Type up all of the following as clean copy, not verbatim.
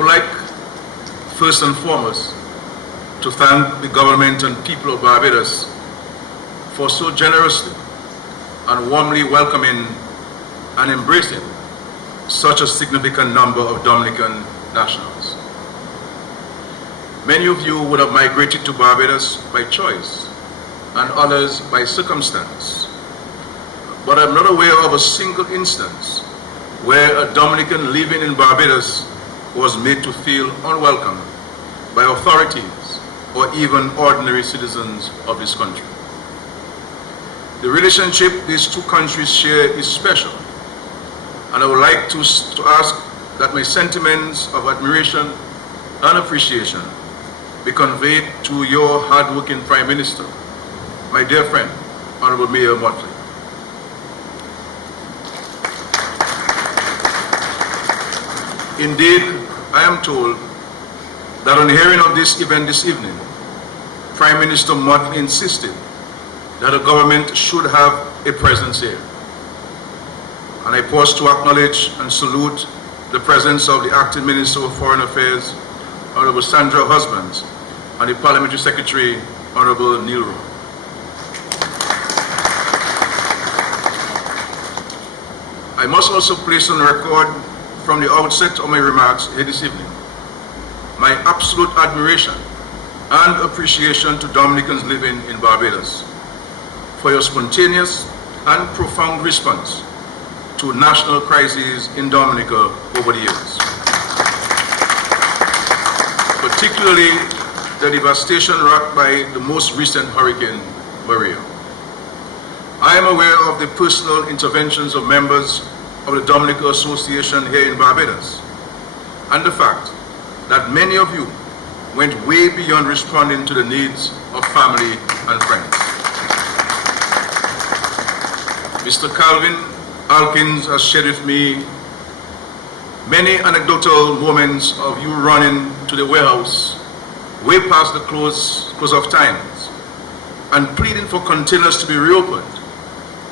would like, first and foremost, to thank the government and people of Barbados for so generously and warmly welcoming and embracing such a significant number of Dominican nationals. Many of you would have migrated to Barbados by choice and others by circumstance. But I'm not aware of a single instance where a Dominican living in Barbados was made to feel unwelcome by authorities or even ordinary citizens of this country. The relationship these two countries share is special, and I would like to ask that my sentiments of admiration and appreciation be conveyed to your hard-working Prime Minister, my dear friend, Honorable Mayor Motley. Indeed, I am told that on hearing of this event this evening, Prime Minister Motley insisted that the government should have a presence here. And I pause to acknowledge and salute the presence of the Acting Minister of Foreign Affairs, Honorable Sandra Husbands, and the Parliamentary Secretary, Honorable Neil Rowe. I must also place on record from the outset of my remarks here this evening my absolute admiration and appreciation to Dominicans living in Barbados for your spontaneous and profound response to national crises in Dominica over the years, particularly the devastation wrought by the most recent Hurricane Maria. I am aware of the personal interventions of members of the Dominica Association here in Barbados, and the fact that many of you went way beyond responding to the needs of family and friends. Mr. Calvin Alkins has shared with me many anecdotal moments of you running to the warehouse way past the close of times and pleading for containers to be reopened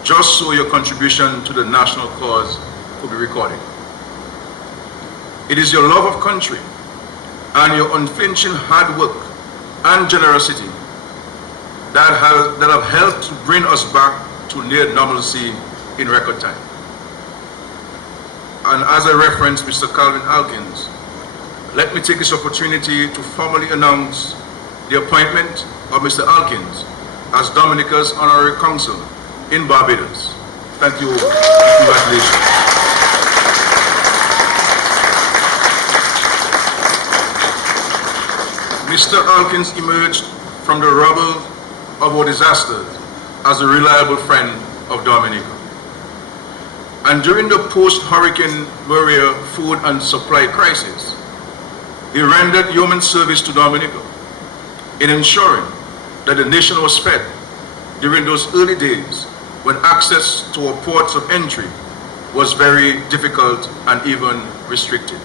just so your contribution to the national cause could be recorded. It is your love of country and your unflinching hard work and generosity that have helped to bring us back to near normalcy in record time. And as I referenced Mr. Calvin Alkins, let me take this opportunity to formally announce the appointment of Mr. Alkins as Dominica's Honorary Consul in Barbados. Thank you. Congratulations. Mr. Alkins emerged from the rubble of our disasters as a reliable friend of Dominica. And during the post-Hurricane Maria food and supply crisis, he rendered yeoman service to Dominica in ensuring that the nation was fed during those early days when access to our ports of entry was very difficult and even restricted.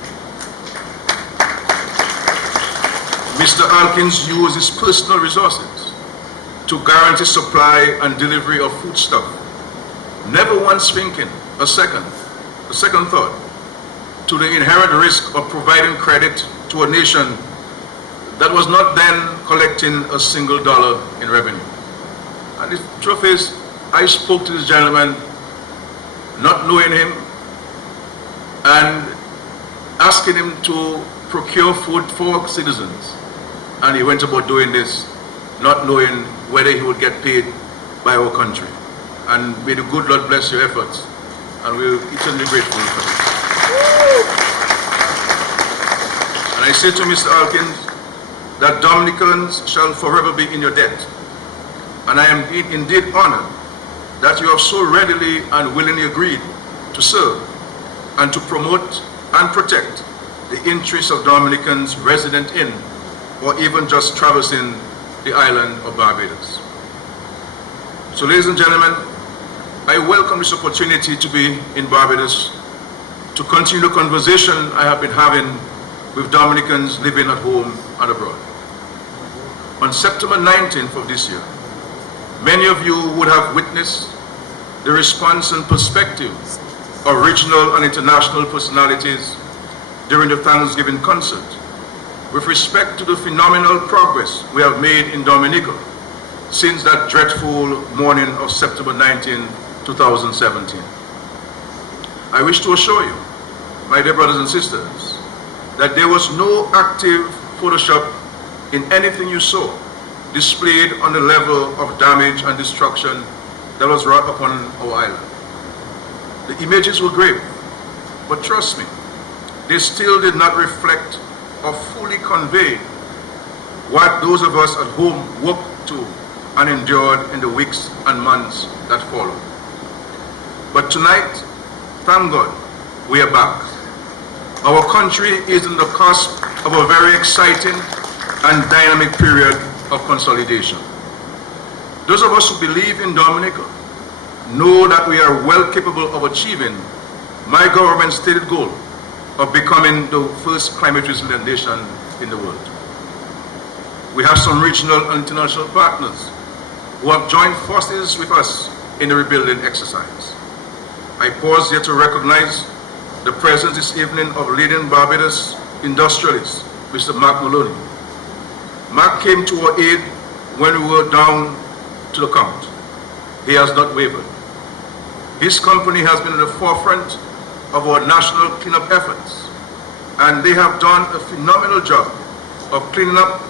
Mr. Alkins used his personal resources to guarantee supply and delivery of foodstuff, never once thinking a second thought to the inherent risk of providing credit to a nation that was not then collecting a single dollar in revenue. And the truth is, I spoke to this gentleman not knowing him and asking him to procure food for citizens. And he went about doing this not knowing whether he would get paid by our country. And may the good Lord bless your efforts, and we're eternally grateful for it. And I say to Mr. Alkins that Dominicans shall forever be in your debt. And I am indeed honored that you have so readily and willingly agreed to serve and to promote and protect the interests of Dominicans resident in or even just traversing the island of Barbados. So ladies and gentlemen, I welcome this opportunity to be in Barbados to continue the conversation I have been having with Dominicans living at home and abroad. On September 19th of this year, many of you would have witnessed the response and perspective of regional and international personalities during the Thanksgiving concert with respect to the phenomenal progress we have made in Dominica since that dreadful morning of September 19, 2017. I wish to assure you, my dear brothers and sisters, that there was no active Photoshop in anything you saw displayed on the level of damage and destruction that was wrought upon our island. The images were grave, but trust me, they still did not reflect or fully convey what those of us at home worked to and endured in the weeks and months that followed. But tonight, thank God, we are back. Our country is on the cusp of a very exciting and dynamic period of consolidation. Those of us who believe in Dominica know that we are well capable of achieving my government's stated goal of becoming the first climate resilient nation in the world. We have some regional and international partners who have joined forces with us in the rebuilding exercise. I pause here to recognize the presence this evening of leading Barbados industrialist, Mr. Mark Maloney. Mark came to our aid when we were down to the count. He has not wavered. His company has been at the forefront of our national cleanup efforts, and they have done a phenomenal job of cleaning up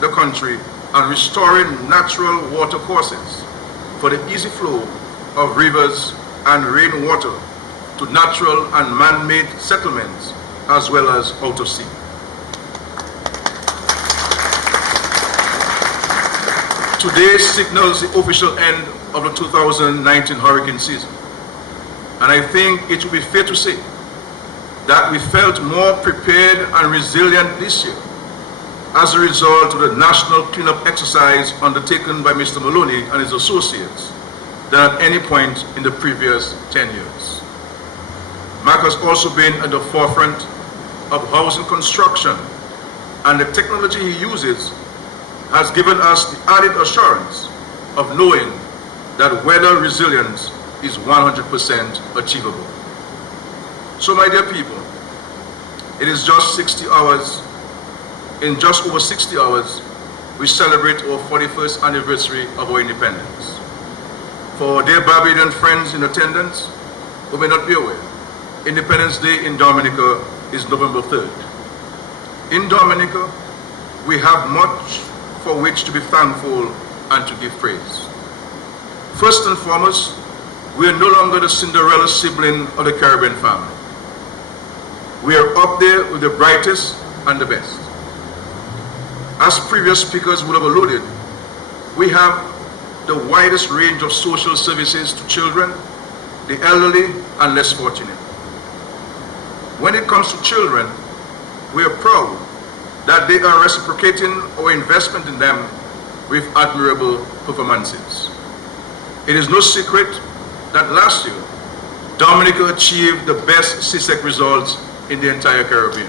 the country and restoring natural water courses for the easy flow of rivers and rainwater to natural and man-made settlements as well as out of sea. Today signals the official end of the 2019 hurricane season. And I think it would be fair to say that we felt more prepared and resilient this year as a result of the national cleanup exercise undertaken by Mr. Maloney and his associates than at any point in the previous 10 years. Mark has also been at the forefront of housing construction, and the technology he uses has given us the added assurance of knowing that weather resilience is 100% achievable. So my dear people, it is just 60 hours, in just over 60 hours, we celebrate our 41st anniversary of our independence. For our dear Barbadian friends in attendance who may not be aware, Independence Day in Dominica is November 3rd. In Dominica, we have much for which to be thankful and to give praise. First and foremost, we are no longer the Cinderella sibling of the Caribbean family. We are up there with the brightest and the best. As previous speakers would have alluded, we have the widest range of social services to children, the elderly, and less fortunate. When it comes to children, we are proud that they are reciprocating our investment in them with admirable performances. It is no secret that last year, Dominica achieved the best CSEC results in the entire Caribbean.